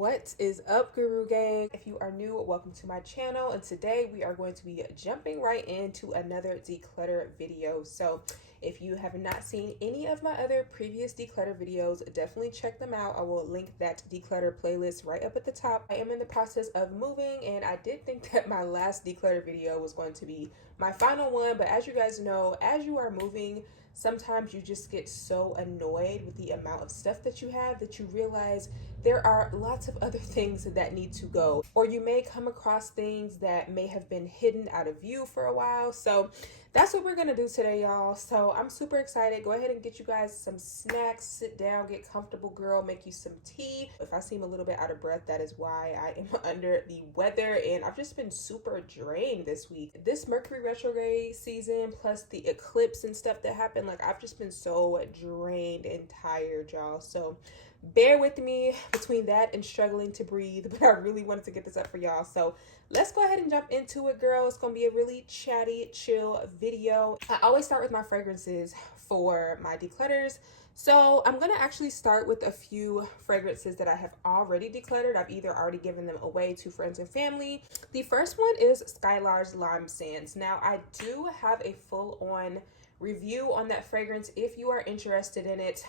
What is up, Guru Gang? If you are new, welcome to my channel, and today we are going to be jumping right into another declutter video. So if you have not seen any of my other previous declutter videos, definitely check them out. I will link that declutter playlist right up at the top. I am in the process of moving, and I did think that my last declutter video was going to be my final one, but as you guys know, as you are moving, sometimes you just get so annoyed with the amount of stuff that you have that you realize there are lots of other things that need to go, or you may come across things that may have been hidden out of view for a while. So that's what we're gonna do today, y'all. So I'm super excited. Go ahead and get you guys some snacks, sit down, get comfortable, girl, make you some tea. If I seem a little bit out of breath, that is why I am under the weather, and I've just been super drained this week. This Mercury retrograde season plus the eclipse and stuff that happened, like I've just been so drained and tired, y'all. So bear with me between that and struggling to breathe, but I really wanted to get this up for y'all. So let's go ahead and jump into it, girl. It's gonna be a really chatty, chill video. I always start with my fragrances for my declutters. So I'm gonna actually start with a few fragrances that I have already decluttered. I've either already given them away to friends and family. The first one is Skylar's Lime Sands. Now I do have a full-on review on that fragrance if you are interested in it,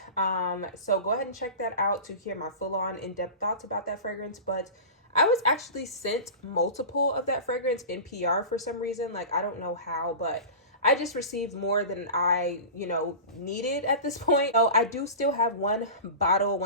so go ahead and check that out to hear my full-on in-depth thoughts about that fragrance. But I was actually sent multiple of that fragrance in PR for some reason. Like, I don't know how, but I just received more than I, needed at this point. So I do still have one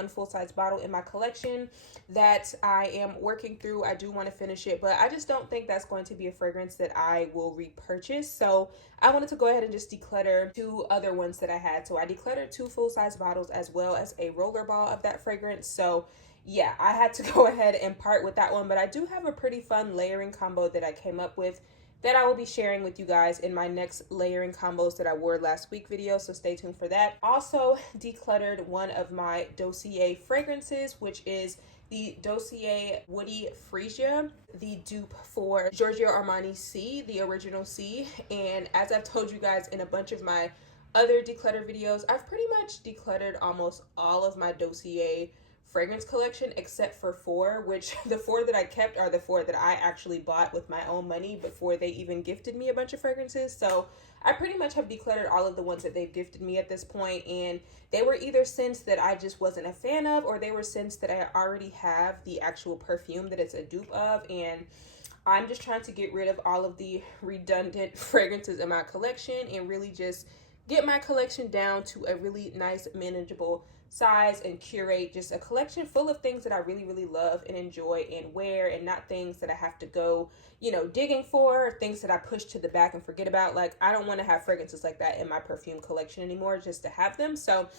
full-size bottle in my collection that I am working through. I do want to finish it, but I just don't think that's going to be a fragrance that I will repurchase. So I wanted to go ahead and just declutter two other ones that I had. So I decluttered two full-size bottles as well as a roller ball of that fragrance. So yeah, I had to go ahead and part with that one, but I do have a pretty fun layering combo that I came up with that I will be sharing with you guys in my next layering combos that I wore last week video, so stay tuned for that. Also decluttered one of my Dossier fragrances, which is the Dossier Woody Freesia, the dupe for Giorgio Armani C, the original C. And as I've told you guys in a bunch of my other declutter videos, I've pretty much decluttered almost all of my Dossier fragrance collection except for four, which the four that I kept are the four that I actually bought with my own money before they even gifted me a bunch of fragrances. So I pretty much have decluttered all of the ones that they've gifted me at this point, and they were either scents that I just wasn't a fan of, or they were scents that I already have the actual perfume that it's a dupe of. And I'm just trying to get rid of all of the redundant fragrances in my collection and really just get my collection down to a really nice, manageable size and curate just a collection full of things that I really, really love and enjoy and wear, and not things that I have to go, digging for, things that I push to the back and forget about. Like, I don't want to have fragrances like that in my perfume collection anymore just to have them. So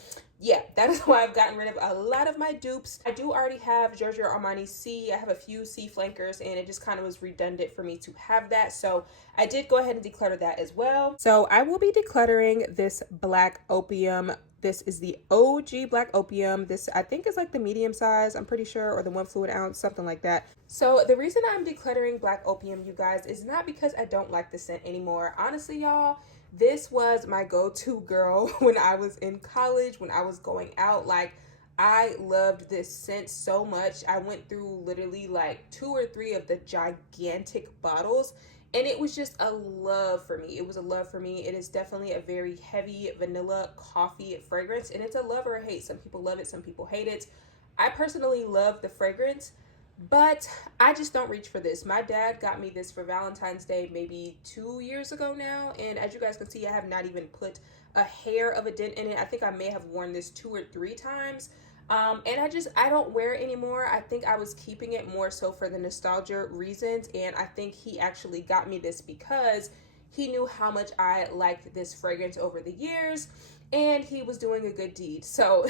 yeah, that is why I've gotten rid of a lot of my dupes. I do already have Giorgio Armani C. I have a few C flankers, and it just kind of was redundant for me to have that. So I did go ahead and declutter that as well. So I will be decluttering this Black Opium. This is the OG Black Opium. This, I think, is like the medium size, I'm pretty sure, or the 1 fluid ounce, something like that. So the reason I'm decluttering Black Opium, you guys, is not because I don't like the scent anymore. Honestly, y'all, this was my go-to girl when I was in college, when I was going out. Like, I loved this scent so much. I went through literally like 2 or 3 of the gigantic bottles, and it was just a love for me. It was a love for me. It is definitely a very heavy vanilla coffee fragrance, and it's a love or a hate. Some people love it, some people hate it. I personally love the fragrance, but I just don't reach for this. My dad got me this for Valentine's Day maybe 2 years ago now, and as you guys can see, I have not even put a hair of a dent in it. I think I may have worn this 2 or 3 times. And I don't wear it anymore. I think I was keeping it more so for the nostalgia reasons, and I think he actually got me this because he knew how much I liked this fragrance over the years, and he was doing a good deed. So,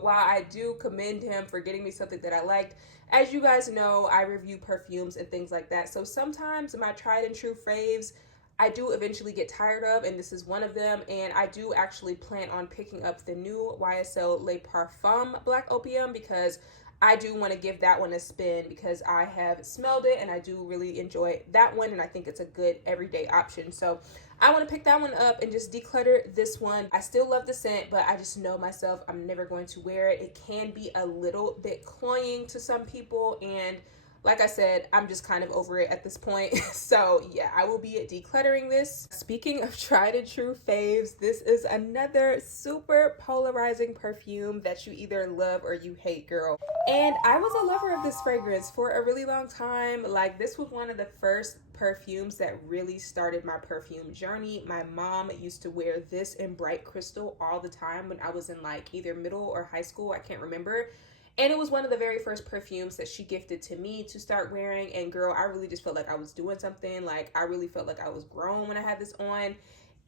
while I do commend him for getting me something that I liked, as you guys know, I review perfumes and things like that. So sometimes my tried and true faves, I do eventually get tired of, and this is one of them. And I do actually plan on picking up the new YSL Parfum Black Opium because I do want to give that one a spin because I have smelled it and I do really enjoy that one, and I think it's a good everyday option. So I want to pick that one up and just declutter this one. I still love the scent, but I just know myself, I'm never going to wear it. It can be a little bit cloying to some people, and like I said, I'm just kind of over it at this point. So yeah, I will be decluttering this. Speaking of tried and true faves, this is another super polarizing perfume that you either love or you hate, girl. And I was a lover of this fragrance for a really long time. Like, this was one of the first perfumes that really started my perfume journey. My mom used to wear this in bright crystal all the time when I was in like either middle or high school, I can't remember. And it was one of the very first perfumes that she gifted to me to start wearing. And girl, I really just felt like I was doing something. Like, I really felt like I was grown when I had this on.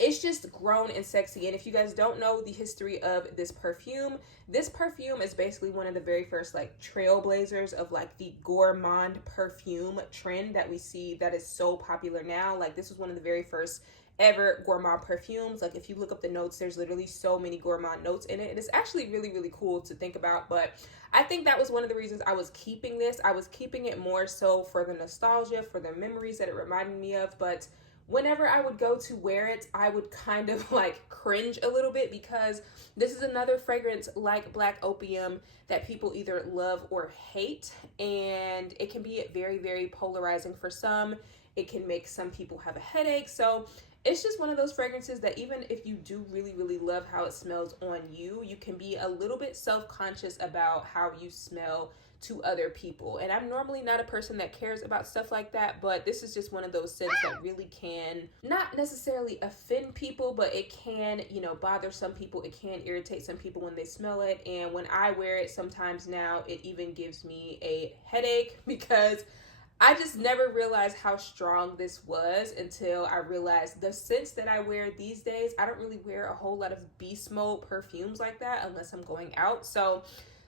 It's just grown and sexy. And if you guys don't know the history of this perfume is basically one of the very first like trailblazers of like the gourmand perfume trend that we see that is so popular now. Like, this was one of the very first ever gourmand perfumes. Like, if you look up the notes, there's literally so many gourmand notes in it. And it's actually really, really cool to think about. But I think that was one of the reasons I was keeping this. I was keeping it more so for the nostalgia, for the memories that it reminded me of. But whenever I would go to wear it, I would kind of like cringe a little bit, because this is another fragrance like Black Opium that people either love or hate. And it can be very, very polarizing for some. It can make some people have a headache. So it's just one of those fragrances that even if you do really, really love how it smells on you, you can be a little bit self-conscious about how you smell to other people. And I'm normally not a person that cares about stuff like that, but this is just one of those scents that really can not necessarily offend people, but it can, you know, bother some people. It can irritate some people when they smell it. And when I wear it, sometimes now it even gives me a headache, because I just never realized how strong this was until I realized the scents that I wear these days. I don't really wear a whole lot of beast mode perfumes like that unless I'm going out. So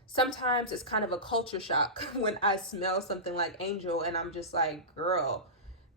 sometimes it's kind of a culture shock when I smell something like Angel and I'm just like, girl,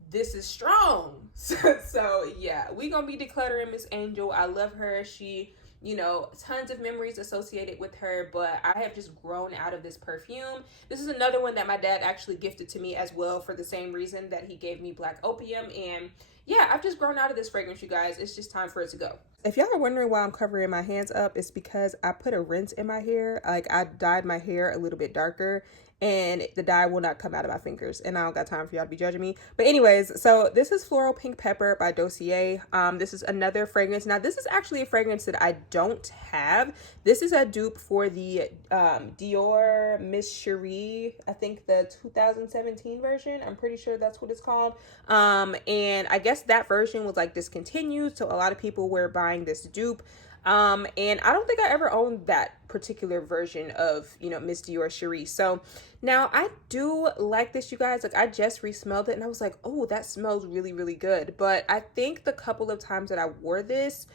this is strong. So yeah, we gonna be decluttering Miss Angel. I love her. She, you know, tons of memories associated with her, but I have just grown out of this perfume. This is another one that my dad actually gifted to me as well for the same reason that he gave me Black Opium. And yeah, I've just grown out of this fragrance, you guys. It's just time for it to go. If y'all are wondering why I'm covering my hands up, it's because I put a rinse in my hair. Like, I dyed my hair a little bit darker, and the dye will not come out of my fingers, and I don't got time for y'all to be judging me. But anyways, so this is Floral Pink Pepper by Dossier. This is another fragrance. Now, this is actually a fragrance that I don't have. This is a dupe for the Dior Miss Cherie, I think the 2017 version. I'm pretty sure that's what it's called. And I guess that version was like discontinued, so a lot of people were buying this dupe. And I don't think I ever owned that particular version of, you know, Miss Dior Cherie. So now I do like this, you guys. Like, I just re-smelled it and I was like, oh, that smells really, really good. But I think the couple of times that I wore this,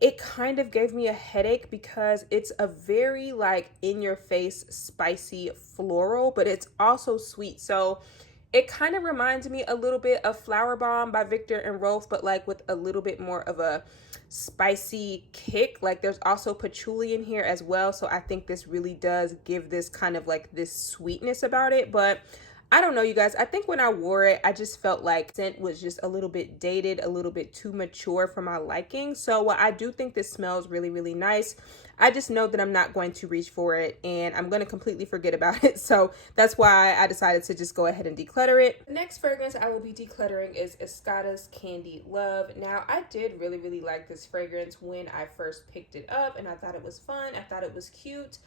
it kind of gave me a headache because it's a very like in your face spicy floral, but it's also sweet. So it kind of reminds me a little bit of Flower Bomb by Victor and Rolf, but like with a little bit more of a spicy kick. Like, there's also patchouli in here as well. So I think this really does give this kind of like this sweetness about it. But I don't know, you guys. I think when I wore it, I just felt like scent was just a little bit dated, a little bit too mature for my liking. So while I do think this smells really, really nice, I just know that I'm not going to reach for it and I'm going to completely forget about it. So that's why I decided to just go ahead and declutter it. The next fragrance I will be decluttering is Escada's Candy Love. Now, I did really, really like this fragrance when I first picked it up, and I thought it was fun. I thought it was cute.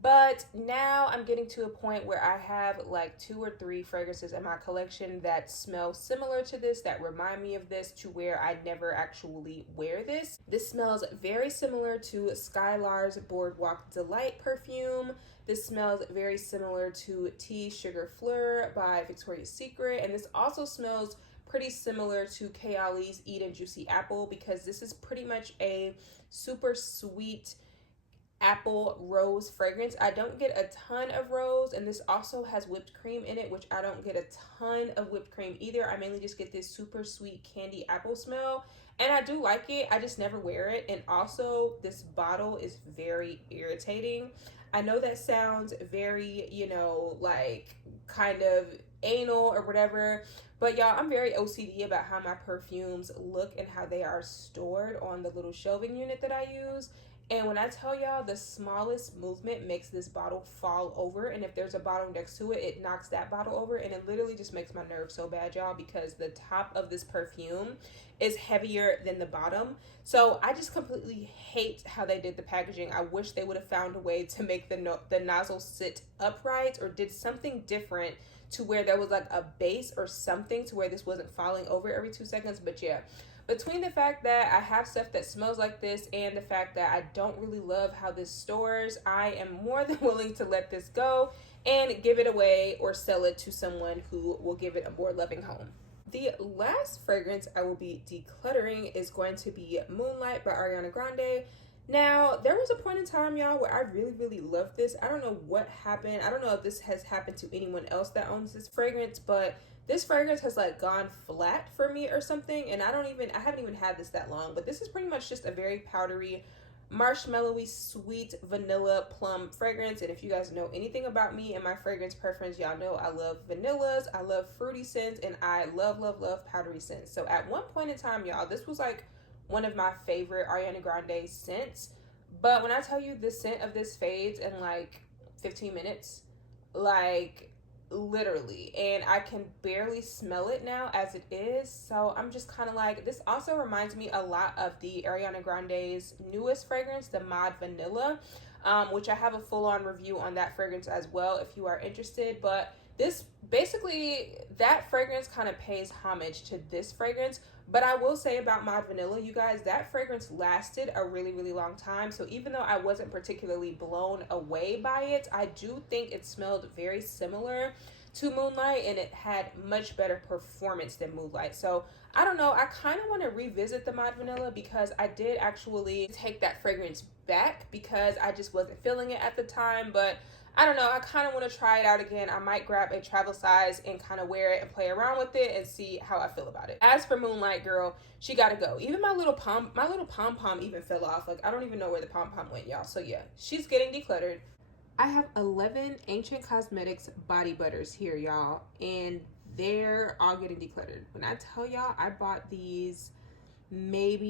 But now I'm getting to a point where I have like 2 or 3 fragrances in my collection that smell similar to this, that remind me of this, to where I never actually wear this. This smells very similar to Skylar's Boardwalk Delight perfume. This smells very similar to Tea Sugar Fleur by Victoria's Secret. And this also smells pretty similar to Kayali's Eat and Juicy Apple, because this is pretty much a super sweet apple rose fragrance. I don't get a ton of rose, and this also has whipped cream in it, which I don't get a ton of whipped cream either. I mainly just get this super sweet candy apple smell, and I do like it. I just never wear it. And also, this bottle is very irritating. I know that sounds very, you know, like kind of anal or whatever, but y'all, I'm very OCD about how my perfumes look and how they are stored on the little shelving unit that I use. And when I tell y'all, the smallest movement makes this bottle fall over, and if there's a bottle next to it, it knocks that bottle over, and it literally just makes my nerves so bad, y'all, because the top of this perfume is heavier than the bottom. So I just completely hate how they did the packaging. I wish they would have found a way to make the nozzle sit upright, or did something different to where there was like a base or something to where this wasn't falling over every 2 seconds. But yeah, between the fact that I have stuff that smells like this and the fact that I don't really love how this stores, I am more than willing to let this go and give it away or sell it to someone who will give it a more loving home. The last fragrance I will be decluttering is going to be Moonlight by Ariana Grande. Now, there was a point in time, y'all, where I really loved this. I don't know what happened. I don't know if this has happened to anyone else that owns this fragrance, but this fragrance has like gone flat for me or something, and I haven't even had this that long, but this is pretty much just a very powdery, marshmallowy, sweet vanilla plum fragrance. And if you guys know anything about me and my fragrance preference, y'all know I love vanillas, I love fruity scents, and I love powdery scents. So at one point in time, y'all, this was like one of my favorite Ariana Grande scents. But when I tell you the scent of this fades in like 15 minutes, like literally, and I can barely smell it now as it is. So I'm just kind of like, this also reminds me a lot of the Ariana Grande's newest fragrance, the Mod Vanilla, which I have a full-on review on that fragrance as well if you are interested. But this basically, that fragrance kind of pays homage to this fragrance. But I will say about Mod Vanilla, you guys, that fragrance lasted a really long time. So even though I wasn't particularly blown away by it, I do think it smelled very similar to Moonlight, and it had much better performance than Moonlight. So I don't know, I kind of want to revisit the Mod Vanilla because I did actually take that fragrance back because I just wasn't feeling it at the time. But I don't know, I kind of want to try it out again. I might grab a travel size and kind of wear it and play around with it and see how I feel about it. As for Moonlight, girl, she gotta go. Even my little pom-pom even fell off. Like, I don't even know where the pom-pom went, y'all. So yeah, she's getting decluttered. I have 11 Ancient Cosmetics body butters here, y'all, and they're all getting decluttered. When I tell y'all, I bought these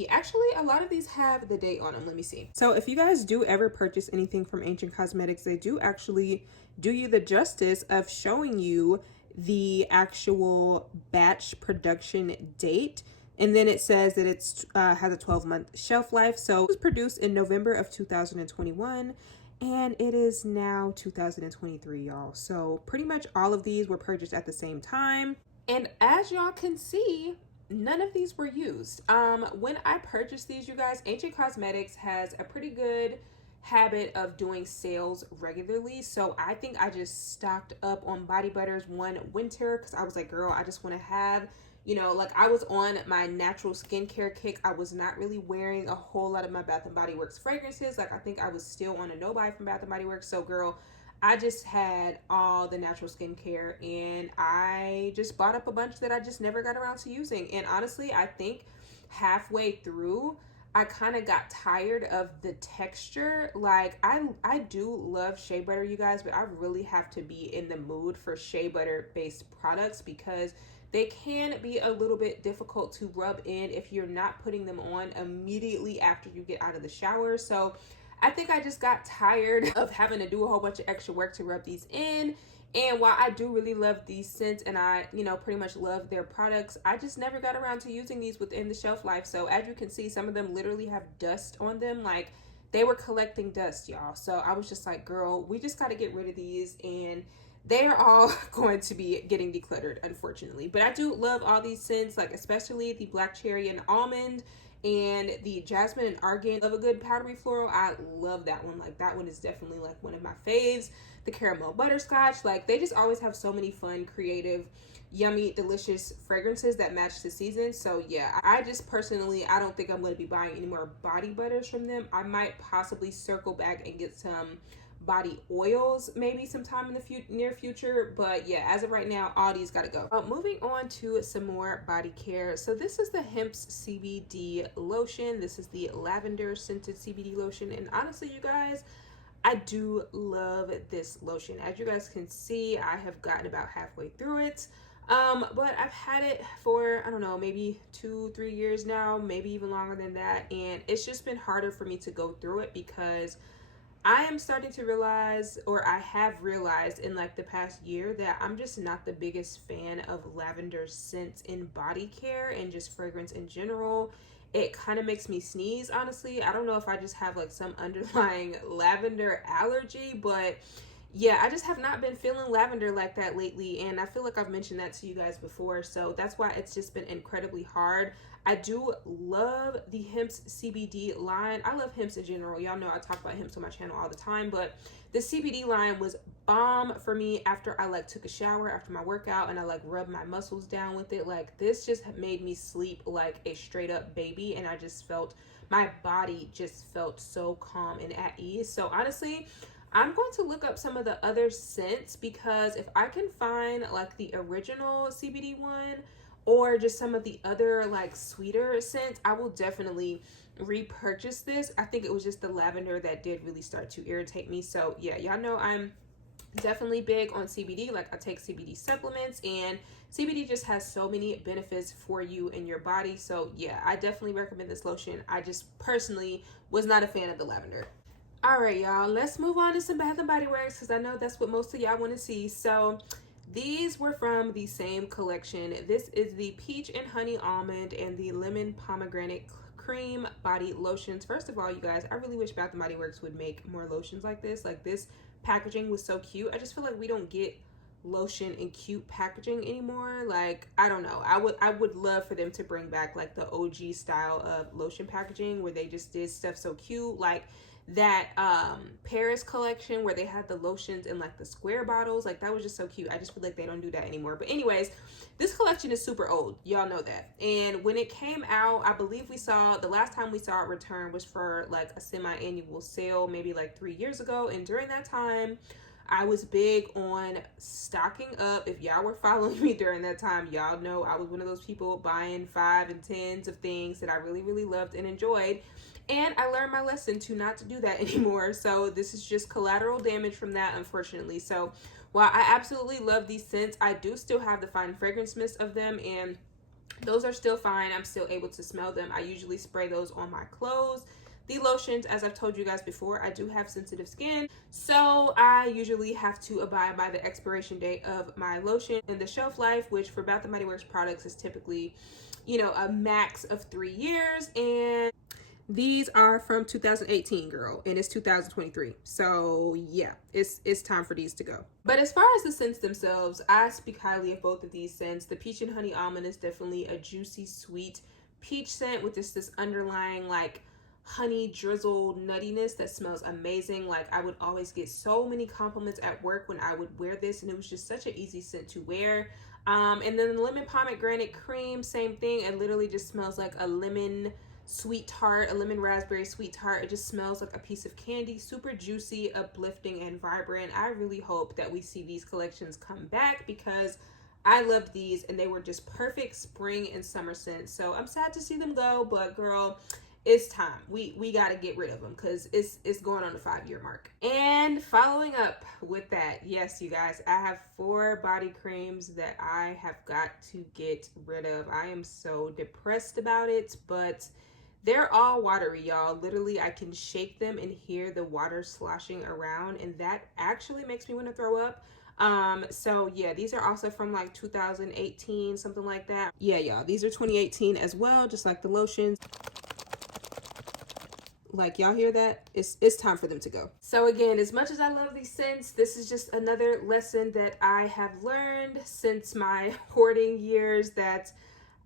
actually a lot of these have the date on them. Let me see. So if you guys do ever purchase anything from Ancient Cosmetics, they do actually do you the justice of showing you the actual batch production date, and then it says that it's has a 12-month shelf life. So it was produced in November of 2021 and it is now 2023, y'all. So pretty much all of these were purchased at the same time, and as y'all can see, none of these were used. When I purchased these, you guys, Ancient Cosmetics has a pretty good habit of doing sales regularly. So I think I just stocked up on body butters one winter because I was like, girl, I just want to have, you know, like I was on my natural skincare kick. I was not really wearing a whole lot of my Bath & Body Works fragrances. Like I think I was still on a no-buy from Bath & Body Works. So girl, I just had all the natural skincare and I just bought up a bunch that I just never got around to using. And honestly, I think halfway through, I kind of got tired of the texture. Like I do love shea butter, you guys, but I really have to be in the mood for shea butter based products because they can be a little bit difficult to rub in if you're not putting them on immediately after you get out of the shower. So I think I just got tired of having to do a whole bunch of extra work to rub these in. And while I do really love these scents and I, you know, pretty much love their products, I just never got around to using these within the shelf life. So as you can see, some of them literally have dust on them. Like they were collecting dust, y'all. So I was just like, girl, we just got to get rid of these. And they are all going to be getting decluttered, unfortunately. But I do love all these scents, like especially the black cherry and almond and the jasmine and argan. Love a good powdery floral. I love that one. Like that one is definitely like one of my faves. The caramel butterscotch, like they just always have so many fun, creative, yummy, delicious fragrances that match the season. So yeah, I just personally, I don't think I'm going to be buying any more body butters from them. I might possibly circle back and get some body oils maybe sometime in the near future, but yeah, as of right now, all these gotta go. Moving on to some more body care. So this is the Hempz CBD lotion. This is the lavender scented CBD lotion, and honestly, you guys, I do love this lotion. As you guys can see, I have gotten about halfway through it. But I've had it for, I don't know, maybe 2-3 years now, maybe even longer than that. And it's just been harder for me to go through it because I am starting to realize, or I have realized in like the past year, that I'm just not the biggest fan of lavender scents in body care and just fragrance in general. It kind of makes me sneeze, honestly. I don't know if I just have like some underlying lavender allergy, but yeah, I just have not been feeling lavender like that lately, and I feel like I've mentioned that to you guys before, so that's why it's just been incredibly hard. I do love the Hempz CBD line. I love Hempz in general. Y'all know I talk about Hempz on my channel all the time, but the CBD line was bomb for me after I like took a shower after my workout and I like rubbed my muscles down with it. Like, this just made me sleep like a straight up baby, and I just felt, my body just felt so calm and at ease. So honestly, I'm going to look up some of the other scents, because if I can find like the original CBD one or just some of the other like sweeter scents, I will definitely repurchase this. I think it was just the lavender that did really start to irritate me. So yeah, y'all know I'm definitely big on CBD. Like, I take CBD supplements, and CBD just has so many benefits for you in your body. So yeah, I definitely recommend this lotion. I just personally was not a fan of the lavender. All right, y'all, let's move on to some Bath & Body Works, because I know that's what most of y'all want to see. So these were from the same collection. This is the Peach and Honey Almond and the Lemon Pomegranate Cream Body Lotions. First of all, you guys, I really wish Bath & Body Works would make more lotions like this. Like, this packaging was so cute. I just feel like we don't get lotion in cute packaging anymore. Like, I don't know. I would love for them to bring back like the OG style of lotion packaging where they just did stuff so cute, like that Paris collection where they had the lotions in like the square bottles. Like, that was just so cute. I just feel like they don't do that anymore. But anyways, this collection is super old, y'all know that. And when it came out, I believe we saw, the last time we saw it return was for like a semi-annual sale, maybe like 3 years ago. And during that time, I was big on stocking up. If y'all were following me during that time, y'all know I was one of those people buying 5 and 10s of things that I really, really loved and enjoyed. And I learned my lesson to not to do that anymore. So this is just collateral damage from that, unfortunately. So while I absolutely love these scents, I do still have the fine fragrance mist of them, and those are still fine. I'm still able to smell them. I usually spray those on my clothes. The lotions, as I've told you guys before, I do have sensitive skin, so I usually have to abide by the expiration date of my lotion and the shelf life, which for Bath & Body Works products is typically, you know, a max of 3 years. And these are from 2018, girl, and it's 2023. So yeah, it's time for these to go. But as far as the scents themselves, I speak highly of both of these scents. The Peach and Honey Almond is definitely a juicy, sweet peach scent with just this underlying like honey drizzled nuttiness that smells amazing. Like, I would always get so many compliments at work when I would wear this, and it was just such an easy scent to wear. And then the Lemon Pomegranate Cream, same thing. It literally just smells like a lemon sweet tart, a lemon raspberry sweet tart. It just smells like a piece of candy. Super juicy, uplifting, and vibrant. I really hope that we see these collections come back, because I loved these and they were just perfect spring and summer scents. So I'm sad to see them go, but girl, it's time. We got to get rid of them, because it's going on the 5-year mark. And following up with that, yes, you guys, I have 4 body creams that I have got to get rid of. I am so depressed about it, but they're all watery, y'all. Literally, I can shake them and hear the water sloshing around, and that actually makes me want to throw up. So yeah, these are also from like 2018, something like that. Yeah, y'all, these are 2018 as well, just like the lotions. Like, y'all hear that? It's time for them to go. So again, as much as I love these scents, this is just another lesson that I have learned since my hoarding years, that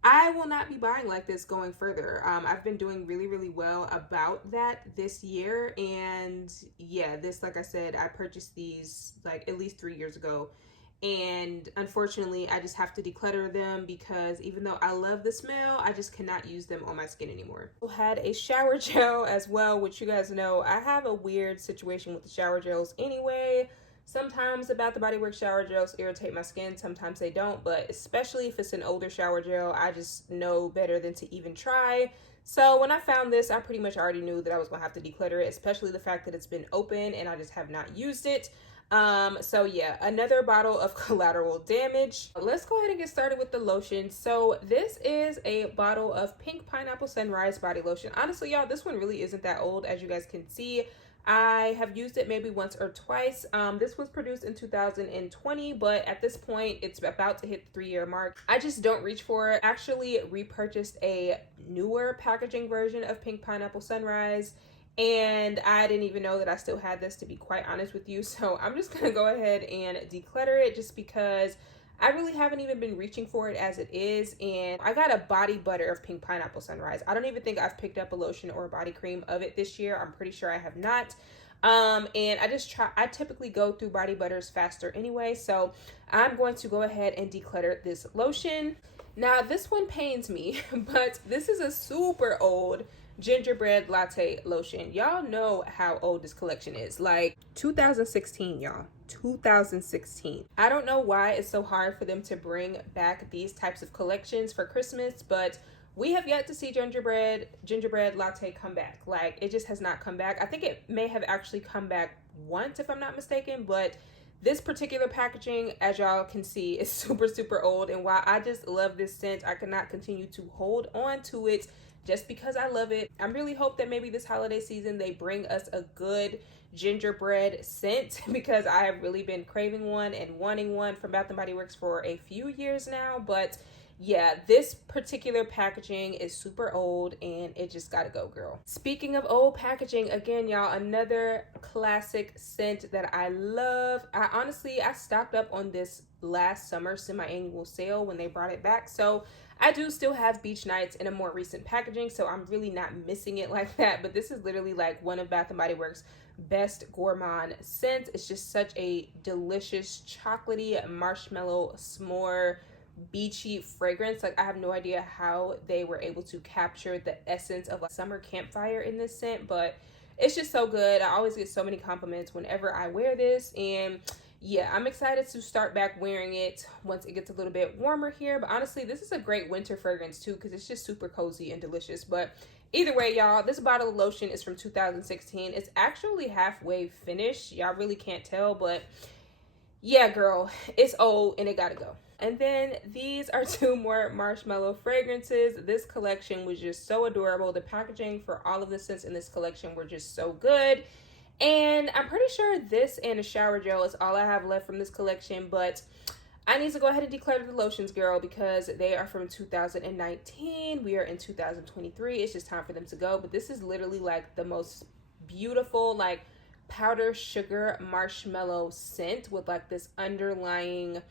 I will not be buying like this going further. I've been doing really, really well about that this year. And yeah, this, like I said, I purchased these like at least 3 years ago. And unfortunately, I just have to declutter them, because even though I love the smell, I just cannot use them on my skin anymore. I had a shower gel as well, which you guys know I have a weird situation with the shower gels anyway. Sometimes the Bath & Body Works shower gels irritate my skin, sometimes they don't, but especially if it's an older shower gel, I just know better than to even try. So when I found this, I pretty much already knew that I was gonna have to declutter it, especially the fact that it's been open and I just have not used it. So yeah, another bottle of collateral damage. Let's go ahead and get started with the lotion. So this is a bottle of Pink Pineapple Sunrise body lotion. Honestly, y'all, this one really isn't that old, as you guys can see. I have used it maybe once or twice. This was produced in 2020, but at this point, it's about to hit the 3-year mark. I just don't reach for it. Actually repurchased a newer packaging version of Pink Pineapple Sunrise, and I didn't even know that I still had this, to be quite honest with you. So I'm just gonna go ahead and declutter it just because I really haven't even been reaching for it as it is. And I got a body butter of Pink Pineapple Sunrise. I don't even think I've picked up a lotion or a body cream of it this year. I'm pretty sure I have not. And I typically go through body butters faster anyway. So I'm going to go ahead and declutter this lotion. Now this one pains me, but this is a super old gingerbread latte lotion. Y'all know how old this collection is, like 2016, y'all. 2016. I don't know why it's so hard for them to bring back these types of collections for Christmas, but we have yet to see gingerbread latte come back. Like, it just has not come back. I think it may have actually come back once, if I'm not mistaken, but this particular packaging, as y'all can see, is super old. And while I just love this scent, I cannot continue to hold on to it just because I love it. I really hope that maybe this holiday season they bring us a good gingerbread scent, because I have really been craving one and wanting one from Bath & Body Works for a few years now. But yeah, this particular packaging is super old and it just gotta go, girl. Speaking of old packaging, again, y'all, another classic scent that I love. I stocked up on this last summer semi-annual sale when they brought it back. So I do still have Beach Nights in a more recent packaging, so I'm really not missing it like that. But this is literally like one of Bath & Body Works' best gourmand scents. It's just such a delicious chocolatey marshmallow s'more beachy fragrance. Like, I have no idea how they were able to capture the essence of a summer campfire in this scent, but it's just so good. I always get so many compliments whenever I wear this, and yeah, I'm excited to start back wearing it once it gets a little bit warmer here. But honestly, this is a great winter fragrance too, because it's just super cozy and delicious. But either way, y'all, this bottle of lotion is from 2016. It's actually halfway finished. Y'all really can't tell, but yeah, girl, it's old and it gotta go. And then these are 2 more marshmallow fragrances. This collection was just so adorable. The packaging for all of the scents in this collection were just so good. And I'm pretty sure this and a shower gel is all I have left from this collection, but I need to go ahead and declutter the lotions, girl, because they are from 2019. We are in 2023. It's just time for them to go. But this is literally like the most beautiful, like, powder sugar marshmallow scent with like this underlying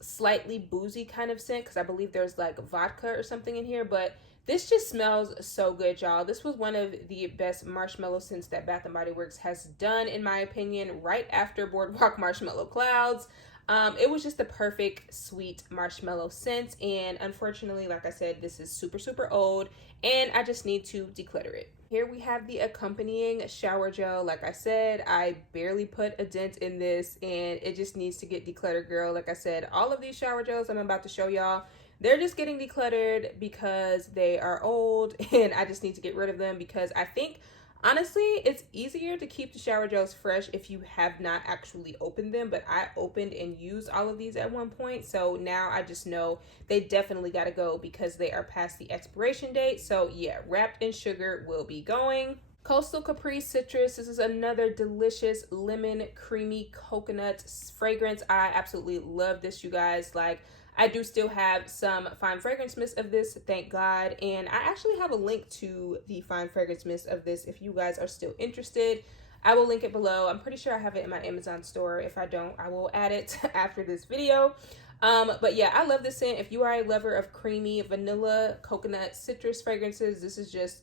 slightly boozy kind of scent, because I believe there's like vodka or something in here. But this just smells so good, y'all. This was one of the best marshmallow scents that Bath & Body Works has done, in my opinion, right after Boardwalk Marshmallow Clouds. It was just the perfect sweet marshmallow scent, and unfortunately, like I said, this is super old, and I just need to declutter it. Here we have the accompanying shower gel. Like I said, I barely put a dent in this, and it just needs to get decluttered, girl. Like I said, all of these shower gels I'm about to show y'all, they're just getting decluttered because they are old, and I just need to get rid of them, because I think, honestly, it's easier to keep the shower gels fresh if you have not actually opened them. But I opened and used all of these at one point, so now I just know they definitely got to go because they are past the expiration date. So yeah, Wrapped in Sugar will be going. Coastal Capri Citrus. This is another delicious lemon creamy coconut fragrance. I absolutely love this, you guys. Like, I do still have some fine fragrance mist of this, thank God. And I actually have a link to the fine fragrance mist of this if you guys are still interested. I will link it below. I'm pretty sure I have it in my Amazon store. If I don't, I will add it after this video. But yeah, I love this scent. If you are a lover of creamy vanilla, coconut, citrus fragrances, this is just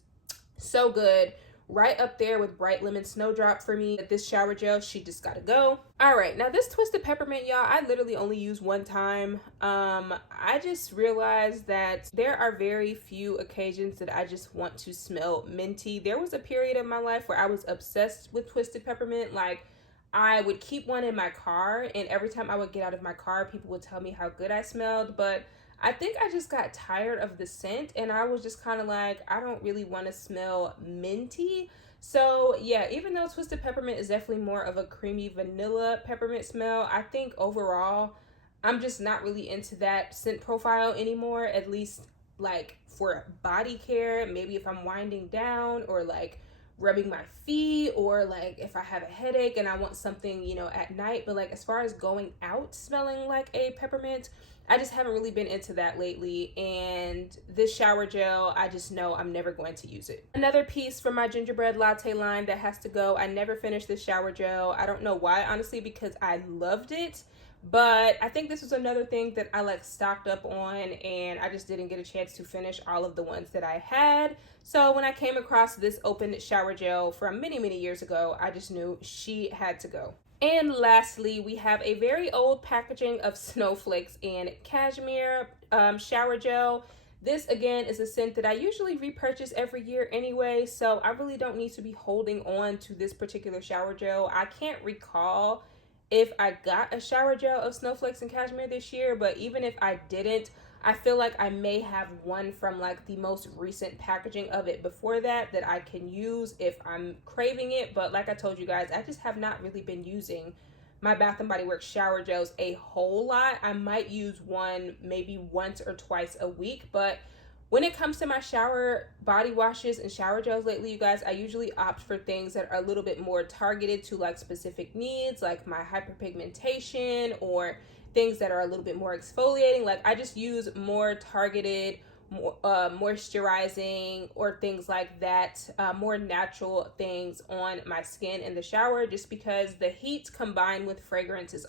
so good. Right up there with Bright Lemon Snowdrop for me. This shower gel, she just gotta go. All right, now this Twisted Peppermint, y'all, I literally only use one time. I just realized that there are very few occasions that I just want to smell minty. There was a period of my life where I was obsessed with Twisted Peppermint. Like, I would keep one in my car, and every time I would get out of my car, people would tell me how good I smelled, but I think I just got tired of the scent, and I was just kind of like, I don't really want to smell minty. So yeah, even though Twisted Peppermint is definitely more of a creamy vanilla peppermint smell, I think overall I'm just not really into that scent profile anymore, at least like for body care. Maybe if I'm winding down or like rubbing my feet, or like if I have a headache and I want something, you know, at night. But like as far as going out smelling like a peppermint, I just haven't really been into that lately. And this shower gel, I just know I'm never going to use it. Another piece from my gingerbread latte line that has to go. I never finished this shower gel. I don't know why, honestly, because I loved it. But I think this was another thing that I like stocked up on, and I just didn't get a chance to finish all of the ones that I had. So when I came across this open shower gel from many years ago, I just knew she had to go. And lastly, we have a very old packaging of Snowflakes and Cashmere shower gel. This again is a scent that I usually repurchase every year anyway, so I really don't need to be holding on to this particular shower gel. I can't recall if I got a shower gel of Snowflakes and Cashmere this year, but even if I didn't, I feel like I may have one from like the most recent packaging of it before that I can use if I'm craving it. But like I told you guys, I just have not really been using my Bath & Body Works shower gels a whole lot. I might use one maybe once or twice a week, but when it comes to my shower body washes and shower gels lately, you guys, I usually opt for things that are a little bit more targeted to like specific needs, like my hyperpigmentation, or things that are a little bit more exfoliating. Like I just use more targeted, moisturizing or things like that, more natural things on my skin in the shower, just because the heat combined with fragrance is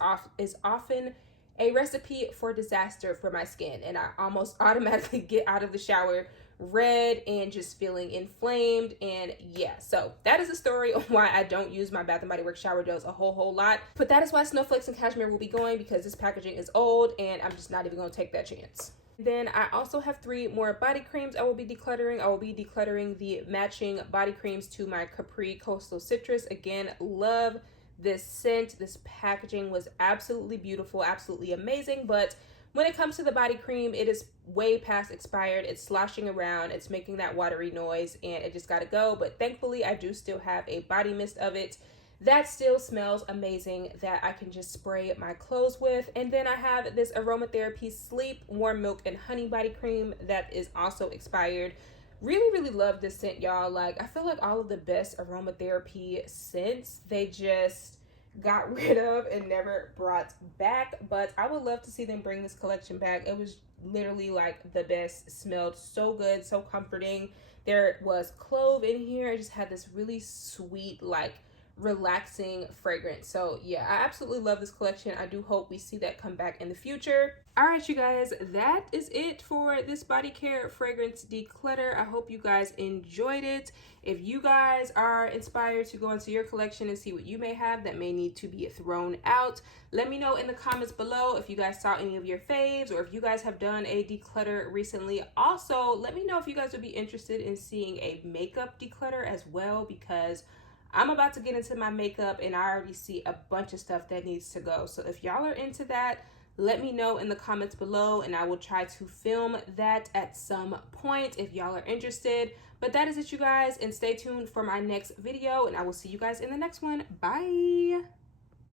often a recipe for disaster for my skin, and I almost automatically get out of the shower red and just feeling inflamed. And yeah, so that is the story on why I don't use my Bath & Body Works shower gels a whole lot. But that is why Snowflakes and Cashmere will be going, because this packaging is old and I'm just not even going to take that chance. Then I also have 3 more body creams I will be decluttering. I will be decluttering the matching body creams to my Capri Coastal Citrus. Again, love this scent. This packaging was absolutely beautiful, absolutely amazing. But when it comes to the body cream, it is way past expired. It's sloshing around, it's making that watery noise, and it just gotta go. But thankfully, I do still have a body mist of it that still smells amazing that I can just spray my clothes with. And then I have this Aromatherapy Sleep Warm Milk and Honey body cream that is also expired. Really love this scent, y'all. Like, I feel like all of the best aromatherapy scents, they just got rid of and never brought back. But I would love to see them bring this collection back. It was literally like the best. Smelled so good, so comforting. There was clove in here. It just had this really sweet, like relaxing fragrance. So yeah, I absolutely love this collection. I do hope we see that come back in the future. All right, you guys, that is it for this body care fragrance declutter. I hope you guys enjoyed it. If you guys are inspired to go into your collection and see what you may have that may need to be thrown out, let me know in the comments below if you guys saw any of your faves, or if you guys have done a declutter recently. Also, let me know if you guys would be interested in seeing a makeup declutter as well, because I'm about to get into my makeup and I already see a bunch of stuff that needs to go. So if y'all are into that, let me know in the comments below, and I will try to film that at some point if y'all are interested. But that is it, you guys, and stay tuned for my next video, and I will see you guys in the next one. Bye.